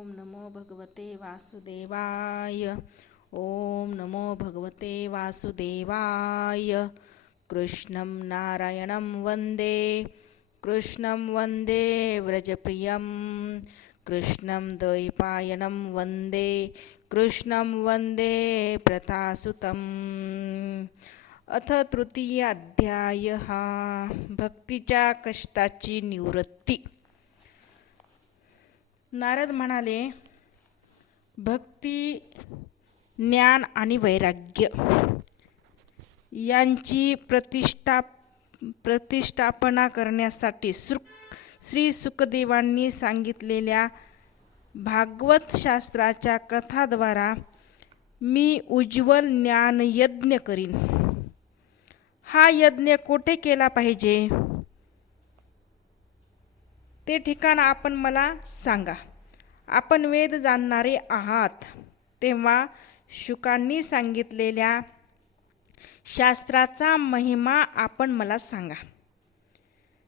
ओम नमो भगवते वासुदेवाय. ओम नमो भगवते वासुदेवाय. कृष्णं नारायणं वन्दे. कृष्णं वन्दे व्रजप्रियं. कृष्णं द्वैपायनं वन्दे. कृष्णं वन्दे प्रतासुतम्. अथ तृतीय अध्यायः. भक्तीच्या कष्टाची निवृत्ती. नारद म्हणाले, भक्ती, ज्ञान आणि वैराग्य यांची प्रतिष्ठापना करण्यासाठी श्री सुखदेवांनी सांगितलेल्या भागवत शास्त्राच्या कथाद्वारा मी उज्ज्वल ज्ञान यज्ञ करीन. हा यज्ञ कोठे केला पाहिजे ते ठिकाण आपण मला सांगा. आपण वेद जाणणारे आहात, तेव्हा शुकांनी सांगितलेल्या शास्त्राचा महिमा आपण मला सांगा.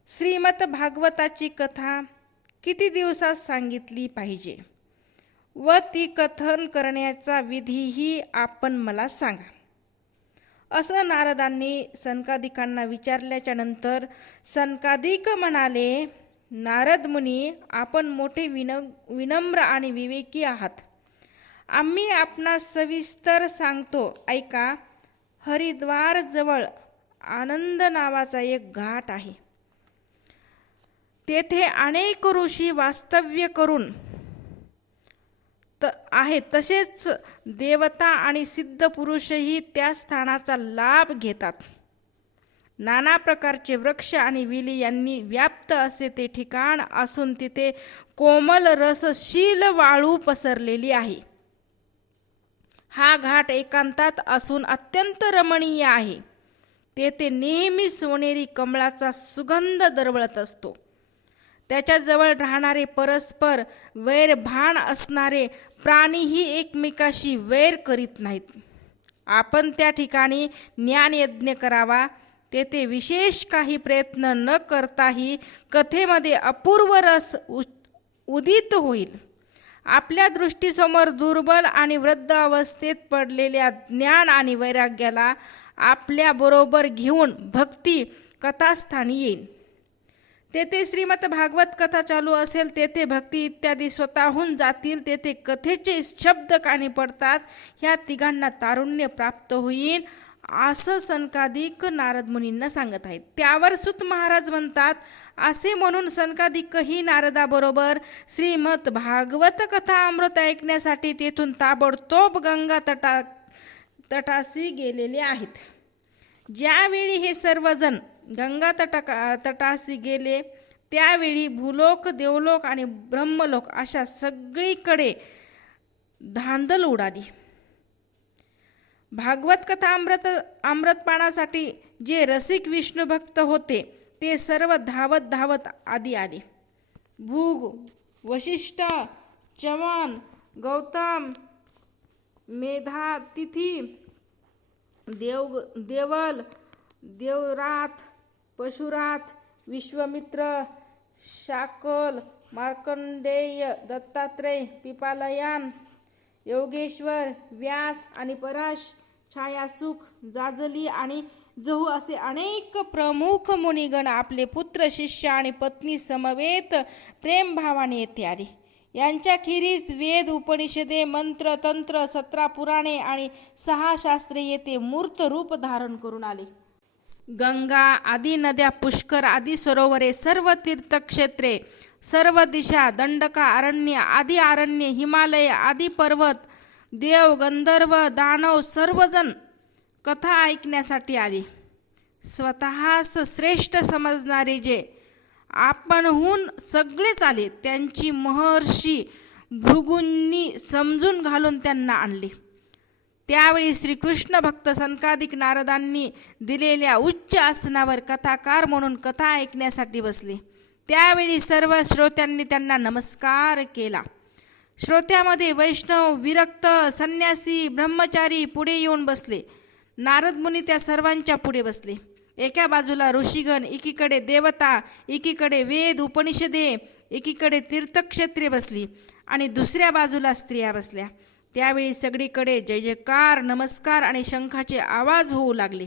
श्रीमद भागवताची कथा किती दिवसात सांगितली पाहिजे व ती कथन करण्याचा विधीही आपण मला सांगा. असं नारदांनी सनकादिकांना विचारल्याच्या नंतर सनकादिक म्हणाले, नारद मुनी, आपण मोठे विनम्र आणि विवेकी आहात. आम्ही आपणास सविस्तर सांगतो, ऐका. हरिद्वार जवळ आनंद नावाचा एक घाट आहे. तेथे अनेक ऋषी वास्तव्य करून आहेत. तसेच देवता आणि सिद्ध पुरुषही त्या स्थानाचा लाभ घेतात. नाना प्रकारचे वृक्ष आणि विली यांनी व्याप्त असे ते ठिकाण असून तिथे कोमल रसशील वाळू पसरलेली आहे. हा घाट एकांतात असून अत्यंत रमणीय आहे. तेथे नेहमी सोनेरी कमळाचा सुगंध दरवळत असतो. त्याच्याजवळ राहणारे परस्पर वैरभान असणारे प्राणीही एकमेकाशी वैर करीत नाहीत. आपण त्या ठिकाणी ज्ञानयज्ञ करावा. तेथे विशेष काही प्रयत्न न करताही कथेमध्ये अपूर्व रस उदित होईल. आपल्या दृष्टीसमोर दुर्बल आणि वृद्ध अवस्थेत पडलेल्या ज्ञान आणि वैराग्याला आपल्याबरोबर घेऊन भक्ती कथास्थानी येईल. तेथे श्रीमद भागवत कथा चालू असेल, तेथे भक्ती इत्यादी स्वतःहून जातील. तेथे कथेचे शब्द कानी पडतात. ह्या तिघांना तारुण्य प्राप्त होईल, असं सनकादिक नारद मुनींना सांगत आहेत. त्यावर सूत महाराज म्हणतात, असे म्हणून सनकादिकही नारदाबरोबर श्रीमद भागवत कथा अमृत ऐकण्यासाठी तेथून ताबडतोब गंगा तटासी गेलेले आहेत. ज्यावेळी हे सर्वजण गंगा तटासी गेले, त्यावेळी भूलोक, देवलोक आणि ब्रह्मलोक अशा सगळीकडे धांदल उडाली. भागवत कथा अमृतपानासाठी जे रसिक विष्णू भक्त होते ते सर्व धावत धावत आधी आले. भूग, वशिष्ठ, चवन, गौतम, मेधातिथी, देवल, देवराथ, पशुराथ, विश्वामित्र, शाकल, मार्कंडेय, दत्तात्रेय, पिपालयान, योगेश्वर, व्यास आणि पराश, छायासुख, जाजली आणि जोहू असे अनेक प्रमुख मुनिगण आपले पुत्र, शिष्य आणि पत्नी समवेत प्रेमभावाने येथे आले. यांच्याखेरीज वेद, उपनिषदे, मंत्र, तंत्र, 17 पुराणे आणि 6 शास्त्रे येथे मूर्त रूप धारण करून आले. गंगा आदी नद्या, पुष्कर आदी सरोवरे, सर्व तीर्थक्षेत्रे, सर्व दिशा, दंडका अरण्य आदी अरण्य, हिमालय आदी पर्वत, देव, गंधर्व, दानव सर्वजण कथा ऐकण्यासाठी आले. स्वतःस श्रेष्ठ समजणारे जे आपणहून सगळेच आले. त्यांची महर्षी भृगूंनी समजून घालून त्यांना आणले. त्यावेळी श्रीकृष्ण भक्त सनकादिक नारदांनी दिलेल्या उच्च आसनावर कथाकार म्हणून कथा ऐकण्यासाठी बसले. त्यावेळी सर्व श्रोत्यांनी त्यांना नमस्कार केला. श्रोत्यामध्ये वैष्णव, विरक्त, संन्यासी, ब्रह्मचारी पुढे येऊन बसले. नारद मुनी त्या सर्वांच्या पुढे बसले. एका बाजूला ऋषीगण, एकीकडे देवता, एकीकडे वेद उपनिषदे, एकीकडे तीर्थक्षेत्रे बसली आणि दुसऱ्या बाजूला स्त्रिया बसल्या. त्यावेळी सगळीकडे जय जयकार, नमस्कार आणि शंखाचे आवाज होऊ लागले.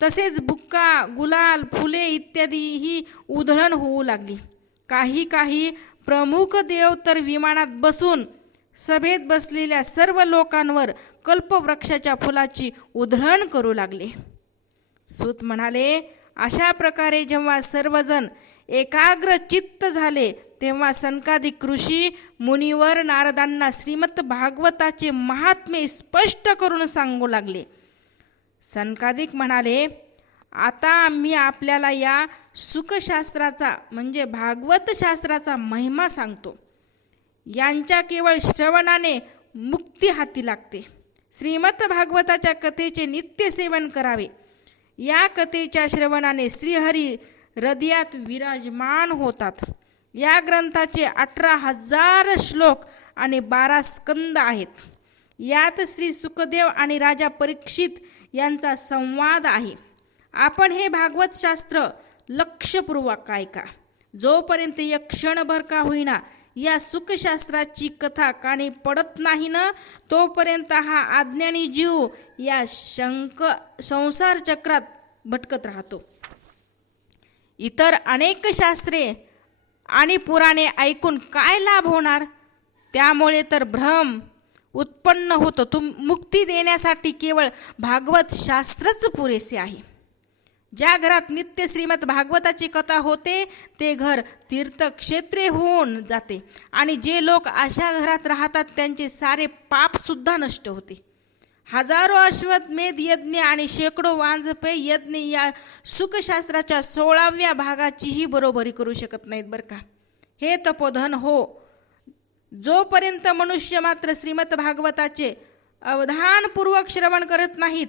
तसेच बुक्का, गुलाल, फुले इत्यादीही उधळण होऊ लागली. काही प्रमुख देव तर विमानात बसून सभेत बसलेल्या सर्व लोकांवर कल्पवृक्षाच्या फुलाची उधळण करू लागले. सूत म्हणाले, अशा प्रकारे जेव्हा सर्वजण एकाग्र चित्त झाले तेव्हा सनकादिक ऋषी मुनिवर नारदांना श्रीमद भागवताचे महात्म्य स्पष्ट करून सांगू लागले. सनकादिक म्हणाले, आता मी आपल्याला या सुखशास्त्राचा म्हणजे भागवत शास्त्राचा महिमा सांगतो. यांच्या केवळ श्रवणाने मुक्ती हाती लागते. श्रीमद भागवताच्या कथेचे नित्य सेवन करावे. या कथेच्या श्रवणाने श्रीहरी हृदयात विराजमान होतात. या ग्रंथाचे 18,000 श्लोक आणि 12 स्कंद आहेत. यात श्री सुखदेव आणि राजा परीक्षित यांचा संवाद आहे. आपण हे भागवत शास्त्र लक्षपूर्वक ऐका. जोपर्यंत एक क्षणभर का होईना या सुखशास्त्राची कथा कानी पडत नाही ना, तोपर्यंत हा अज्ञानी जीव या संसार चक्रात भटकत राहतो. इतर अनेक शास्त्रे आणि पुराणे ऐकून काय लाभ होणार? त्यामुळे तर भ्रम उत्पन्न होतो. मुक्ती देण्यासाठी केवळ भागवत शास्त्रच पुरेसे आहे. ज्या घरात नित्य श्रीमद भागवताची कथा होते ते घर तीर्थक्षेत्रे होऊन जाते आणि जे लोक अशा घरात राहतात त्यांचे सारे पाप सुद्धा नष्ट होते. हजारो अश्वमेध यज्ञ आणि शेकडो वाजपेय यज्ञ या सुखशास्त्राच्या 16व्या भागाचीही बरोबरी करू शकत नाहीत बरं का. हे तपोधन हो, जोपर्यंत मनुष्य मात्र श्रीमद भागवताचे अवधानपूर्वक श्रवण करत नाहीत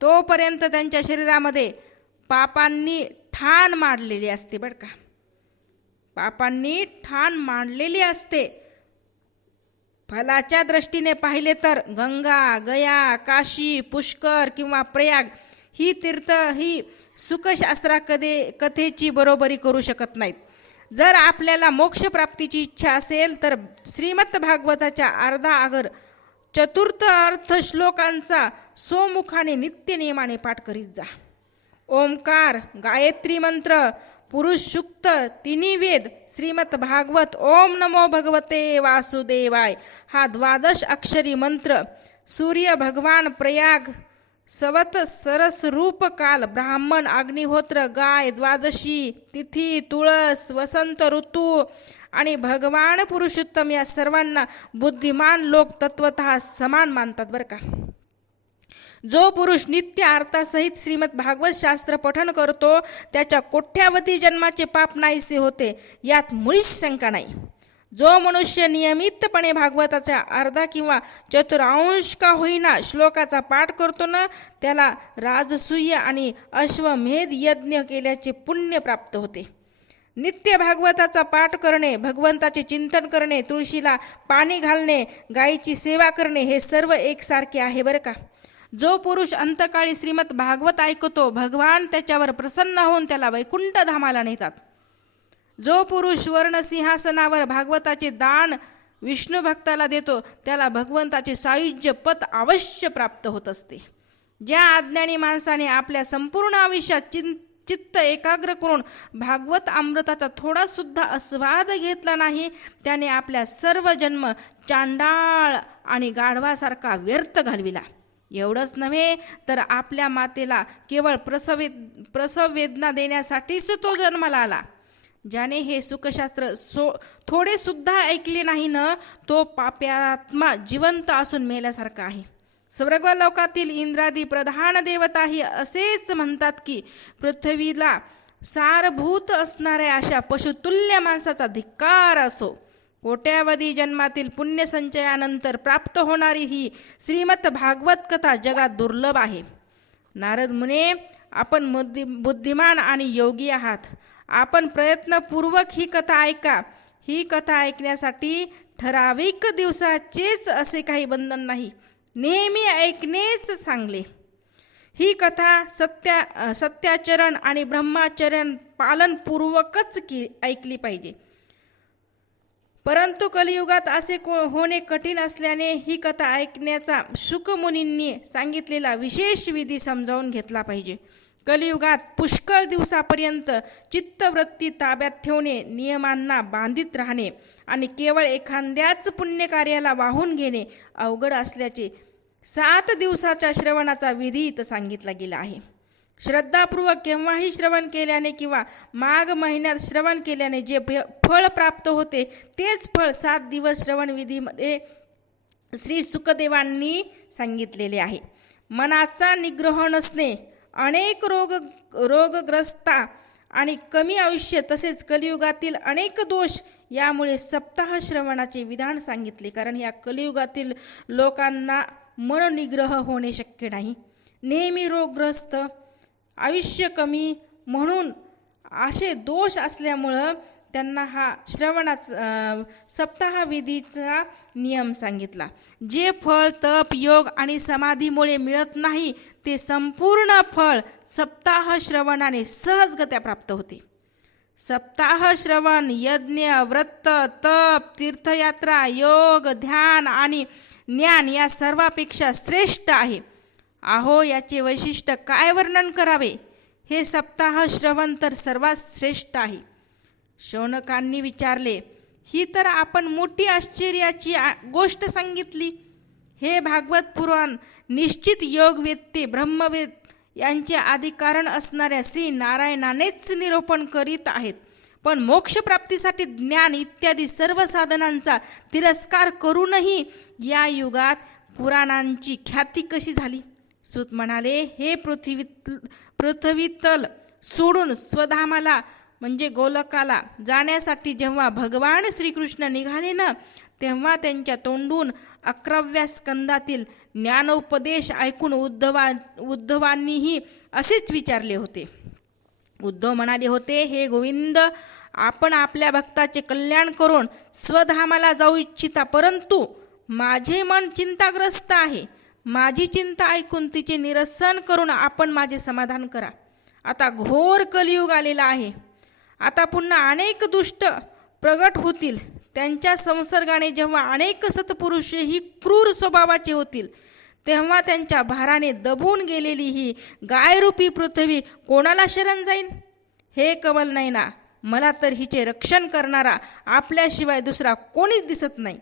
तोपर्यंत त्यांच्या शरीरामध्ये पापांनी ठाण मांडलेली असते बरं का. पापांनी ठाण मांडलेली असते. फलाच्या दृष्टीने पाहिले तर गंगा, गया, काशी, पुष्कर किंवा प्रयाग ही तीर्थ ही सुखशास्त्रा कथेची बरोबरी करू शकत नाहीत. जर आपल्याला मोक्षप्राप्तीची इच्छा असेल तर श्रीमद भागवताच्या अर्धा अगर चतुर्थ अर्थ श्लोकांचा सोमुखाने नित्यनियमाने पाठ करीत जा. ओमकार, गायत्री मंत्र, पुरुष सूक्त, तिन्ही वेद, श्रीमद भागवत, ओम नमो भगवते वासुदेवाय हा 12 अक्षरी मंत्र, सूर्य भगवान, प्रयाग, सवत, सरस, रूप, काल, ब्राह्मण, अग्निहोत्र, गाय, द्वादशी तिथी, तुळस, वसंत ऋतू आणि भगवान पुरुषोत्तम या सर्वांना बुद्धिमान लोक तत्वतः समान मानतात बरं का. जो पुरुष नित्य अर्थासहित श्रीमद भागवत शास्त्र पठण करतो त्याच्या कोट्यावधी जन्माचे पाप नाहीसे होते, यात मुळीच शंका नाही. जो मनुष्य नियमितपणे भागवताचा अर्धा किंवा चतुरांश का होईना श्लोकाचा पाठ करतो ना, त्याला राजसूय आणि अश्वमेध यज्ञ केल्याचे पुण्य प्राप्त होते. नित्य भागवताचा पाठ करणे, भगवंताचे चिंतन करणे, तुळशीला पाणी घालणे, गायीची सेवा करणे हे सर्व एकसारखे आहे बरं का. जो पुरुष अंतकाळी श्रीमद भागवत ऐकतो भगवान त्याच्यावर प्रसन्न होऊन त्याला वैकुंठ धामाला नेतात. जो पुरुष वर्णसिंहासनावर भागवताचे दान विष्णू भक्ताला देतो त्याला भगवंताचे सायुज्य पद अवश्य प्राप्त होत असते. ज्या अज्ञानी माणसाने आपल्या संपूर्ण आयुष्यात चित्त एकाग्र करून भागवत अमृताचा थोडा सुद्धा आस्वाद घेतला नाही त्याने आपल्या सर्व जन्म चांडाळ आणि गाढवासारखा व्यर्थ घालविला. एवढंच नव्हे तर आपल्या मातेला केवळ प्रसव वेदना देण्यासाठीच तो जन्माला आला. ज्याने हे सुखशास्त्र थोडे सुद्धा ऐकले नाही न, तो पाप्यात्मा जिवंत असून मेल्यासारखा आहे. स्वर्गलोकातील इंद्रादी प्रधान देवताही असेच म्हणतात की पृथ्वीला सारभूत असणाऱ्या अशा पशुतुल्य माणसाचा धिक्कार असो. कोट्यावधी जन्मातील पुण्यसंचयानंतर प्राप्त होणारी ही श्रीमद भागवत कथा जगात दुर्लभ आहे. नारद मुने, आपण बुद्धिमान आणि योगी आहात. आपण प्रयत्नपूर्वक ही कथा ऐका. ही कथा ऐकण्यासाठी ठराविक दिवसाचेच असे काही बंधन नाही, नेहमी ऐकणेच चांगले. ही कथा सत्याचरण आणि ब्रह्माचरण पालनपूर्वकच ऐकली पाहिजे. परंतु कलियुगात असे होणे कठीण असल्याने ही कथा ऐकण्याचा शुकमुनींनी सांगितलेला विशेष विधी समजावून घेतला पाहिजे. कलियुगात पुष्कळ दिवसापर्यंत चित्तवृत्ती ताब्यात ठेवणे, नियमांना बांधित राहणे आणि केवळ एखाद्याच पुण्यकार्याला वाहून घेणे अवघड असल्याचे 7 दिवसाच्या श्रवणाचा विधी इथं सांगितला गेला आहे. श्रद्धापूर्वक केव्हाही श्रवण केल्याने किंवा माघ महिन्यात श्रवण केल्याने जे फळ प्राप्त होते तेच फळ 7 दिवस श्रवण विधीमध्ये श्री सुखदेवांनी सांगितलेले आहे. मनाचा निग्रह नसणे, अनेक रोगग्रस्ता आणि कमी आयुष्य तसेच कलियुगातील अनेक दोष यामुळे सप्ताह श्रवणाचे विधान सांगितले. कारण या कलियुगातील लोकांना मननिग्रह होणे शक्य नाही. नेहमी रोगग्रस्त, आयुष्य कमी, म्हणून असे दोष असल्यामुळं त्यांना हा सप्ताह विधीचा नियम सांगितला. जे फळ तप, योग आणि समाधीमुळे मिळत नाही ते संपूर्ण फळ सप्ताह श्रवणाने सहजगत्या प्राप्त होते. सप्ताह श्रवण यज्ञ, व्रत, तप, तीर्थयात्रा, योग, ध्यान आणि ज्ञान या सर्वापेक्षा श्रेष्ठ आहे. अहो, याचे वैशिष्ट्य काय वर्णन करावे. हे सप्ताह श्रवण तर सर्वात श्रेष्ठ आहे. शौनकांनी विचारले, ही तर आपण मोठी आश्चर्याची गोष्ट सांगितली. हे भागवत पुराण निश्चित योगवेत्ते ब्रह्मवेद यांचे आदिकारण असणाऱ्या श्री नारायणानेच निरूपण करीत आहेत. पण मोक्षप्राप्तीसाठी ज्ञान इत्यादी सर्व साधनांचा तिरस्कार करूनही या युगात पुराणांची ख्याती कशी झाली. सूत म्हणाले, हे पृथ्वीतल सोडून स्वधामाला म्हणजे गोलकाला जाण्यासाठी जेव्हा भगवान श्रीकृष्ण निघाले ना, तेव्हा त्यांच्या तोंडून 11व्या स्कंदातील ज्ञानोपदेश ऐकून उद्धवांनीही असेच विचारले होते. उद्धव म्हणाले होते, हे गोविंद, आपण आपल्या भक्ताचे कल्याण करून स्वधामाला जाऊ इच्छिता, परंतु माझे मन चिंताग्रस्त आहे. माझी चिंता ऐकून तिचे निरसन करून आपण माझे समाधान करा. आता घोर कलियुग आलेला आहे. आता पुन्हा अनेक दुष्ट प्रगट होतील. त्यांच्या संसर्गाने जेव्हा अनेक सत्पुरुष ही क्रूर स्वभावाचे होतील, तेव्हा त्यांच्या भाराने दबून गेलेली ही गायरूपी पृथ्वी कोणाला शरण जाईन. हे कवल नाही ना, मला तर हिचे रक्षण करणारा आपल्याशिवाय दुसरा कोणीच दिसत नाही.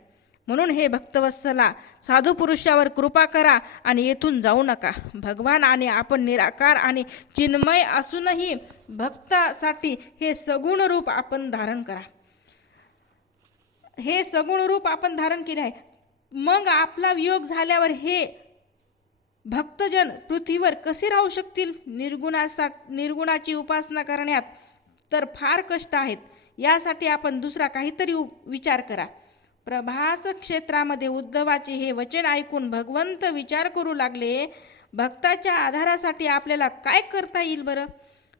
म्हणून हे भक्तवत्सला, साधू पुरुषावर कृपा करा आणि येथून जाऊ नका. भगवान आणि आपण निराकार आणि चिन्मय असूनही भक्तासाठी हे सगुण रूप आपण धारण करा. हे सगुण रूप आपण धारण केले आहे. मग आपला वियोग झाल्यावर हे भक्तजन पृथ्वीवर कसे राहू शकतील. निर्गुणाची उपासना करण्यात तर फार कष्ट आहेत. यासाठी आपण दुसरा काहीतरी विचार करा. प्रभास क्षेत्रामध्ये उद्धवाचे हे वचन ऐकून भगवंत विचार करू लागले, भक्ताच्या आधारासाठी आपल्याला काय करता येईल बरं.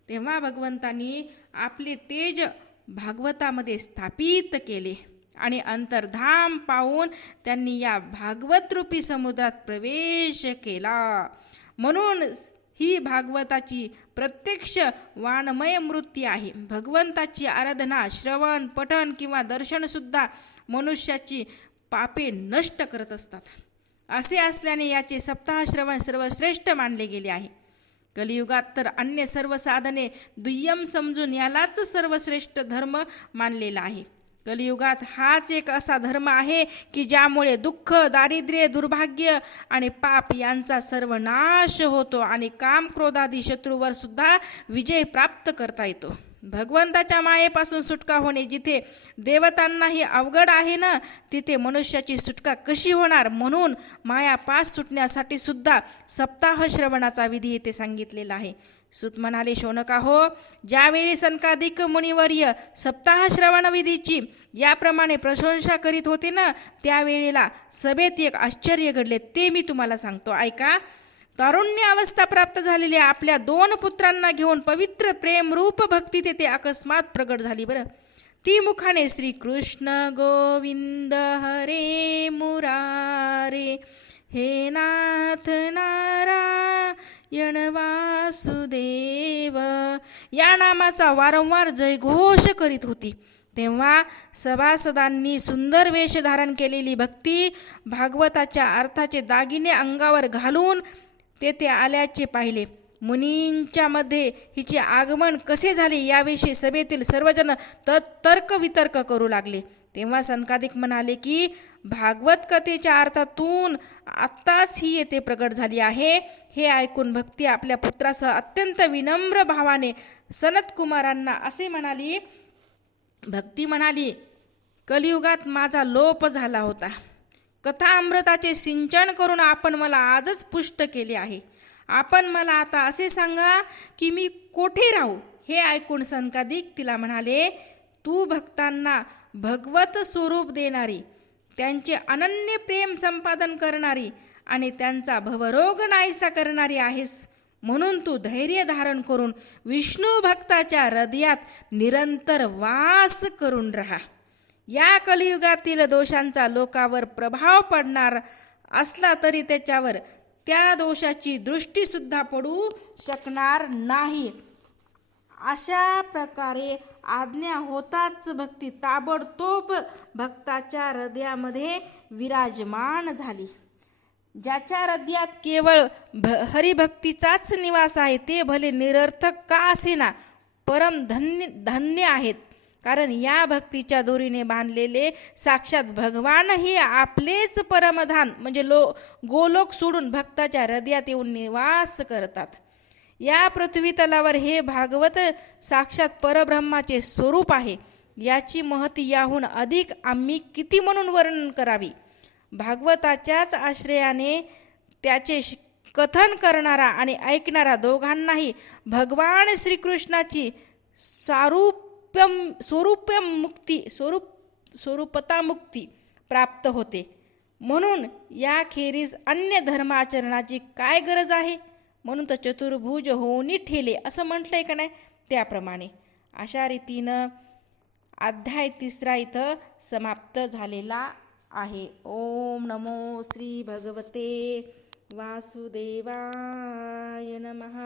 तेव्हा भगवंतांनी आपले तेज भागवतामध्ये स्थापित केले आणि अंतर्धाम पाहून त्यांनी या भागवत रूपी समुद्रात प्रवेश केला. म्हणून ही भागवताची प्रत्यक्ष वाङ्मय मूर्ती आहे. भगवंताची आराधना, श्रवण, पठण किंवा दर्शनसुद्धा मनुष्याची पापे नष्ट करत असतात. असे असल्याने याचे सप्ताह श्रवण सर्वश्रेष्ठ मानले गेले आहे. कलियुगात तर अन्य सर्व साधने दुय्यम समजून यालाच सर्वश्रेष्ठ धर्म मानलेला आहे. कलियुगात हाच एक असा धर्म आहे की ज्यामुळे दुःख, दारिद्र्य, दुर्भाग्य आणि पाप यांचा सर्व नाश होतो आणि काम, क्रोधादी शत्रूवर सुद्धा विजय प्राप्त करता येतो. भगवंताच्या मायेपासून सुटका होणे जिथे देवतांनाही अवघड आहे ना, तिथे मनुष्याची सुटका कशी होणार. म्हणून मायापास सुटण्यासाठी सुद्धा सप्ताह श्रवणाचा विधी येथे सांगितलेला आहे. सूत म्हणाले, शौनका हो, ज्यावेळी सनकादिक मुनिवर्य सप्ताह श्रवण विधीची याप्रमाणे प्रशंसा करीत होते ना, त्यावेळेला सभेत एक आश्चर्य घडले. ते मी तुम्हाला सांगतो, ऐका. तारुण्य अवस्था प्राप्त झालेल्या आपल्या 2 पुत्रांना घेऊन पवित्र प्रेमरूप भक्ती तेथे अकस्मात प्रगट झाली. बरं, ती मुखाने श्रीकृष्ण गोविंद हरे मुरारे, हे नाथ नारायण वासुदेव या नामाचा वारंवार जयघोष करीत होती. तेव्हा सभासदांनी सुंदर वेश धारण केलेली भक्ती भागवताच्या अर्थाचे दागिने अंगावर घालून तेथे आल्याचे पाहिले. मुनींच्या मध्ये हिचे आगमन कसे झाले याविषयी सभेतील सर्वजण तर्कवितर्क करू लागले. तेव्हा सनकादिक म्हणाले की भागवत कथेच्या अर्थातून आत्ताच ही येथे प्रगट झाली आहे. हे ऐकून भक्ती आपल्या पुत्रासह अत्यंत विनम्र भावाने सनत कुमारांना असे म्हणाली. भक्ती म्हणाली, कलियुगात माझा लोप झाला होता. कथा अमृताचे सिंचन करून आपण मला आजच पुष्ट केले आहे. आपण मला आता असे सांगा की मी कोठे राहू. हे ऐकून सनकादिक तिला म्हणाले, तू भक्तांना भगवत स्वरूप देणारी, त्यांचे अनन्य प्रेम संपादन करणारी आणि त्यांचा भवरोग नाहीसा करणारी आहेस. म्हणून तू धैर्य धारण करून विष्णू भक्ताच्या हृदयात निरंतर वास करून राहा. या कलियुगातील दोषांचा लोकावर प्रभाव पडणार असला तरी त्याच्यावर त्या दोषाची दृष्टीसुद्धा पडू शकणार नाही. अशा प्रकारे आज्ञा होताच भक्ती ताबडतोब भक्ताच्या हृदयामध्ये विराजमान झाली. ज्याच्या हृदयात केवळ हरिभक्तीचाच निवास आहे ते भले निरर्थक का असेना परम धन्य आहेत. कारण या भक्तीच्या दोरीने बांधलेले साक्षात भगवान हे आपलेच परमधान म्हणजे गोलोक सोडून भक्ताच्या हृदयात येऊन निवास करतात. या पृथ्वी तलावर हे भागवत साक्षात परब्रह्माचे स्वरूप आहे. याची महती याहून अधिक आम्ही किती म्हणून वर्णन करावी. भागवताच्याच आश्रयाने त्याचे कथन करणारा आणि ऐकणारा दोघांनाही भगवान श्रीकृष्णाची स्वरूपता मुक्ती प्राप्त होते. म्हणून याखेरीज अन्य धर्माचरणाची काय गरज आहे. म्हणून तर चतुर्भुज होऊनी ठेले असं म्हटलंय का नाही. त्याप्रमाणे अशा रीतीनं अध्याय 3 इथं समाप्त झालेला आहे. ओम नमो श्री भगवते वासुदेवाय नमः.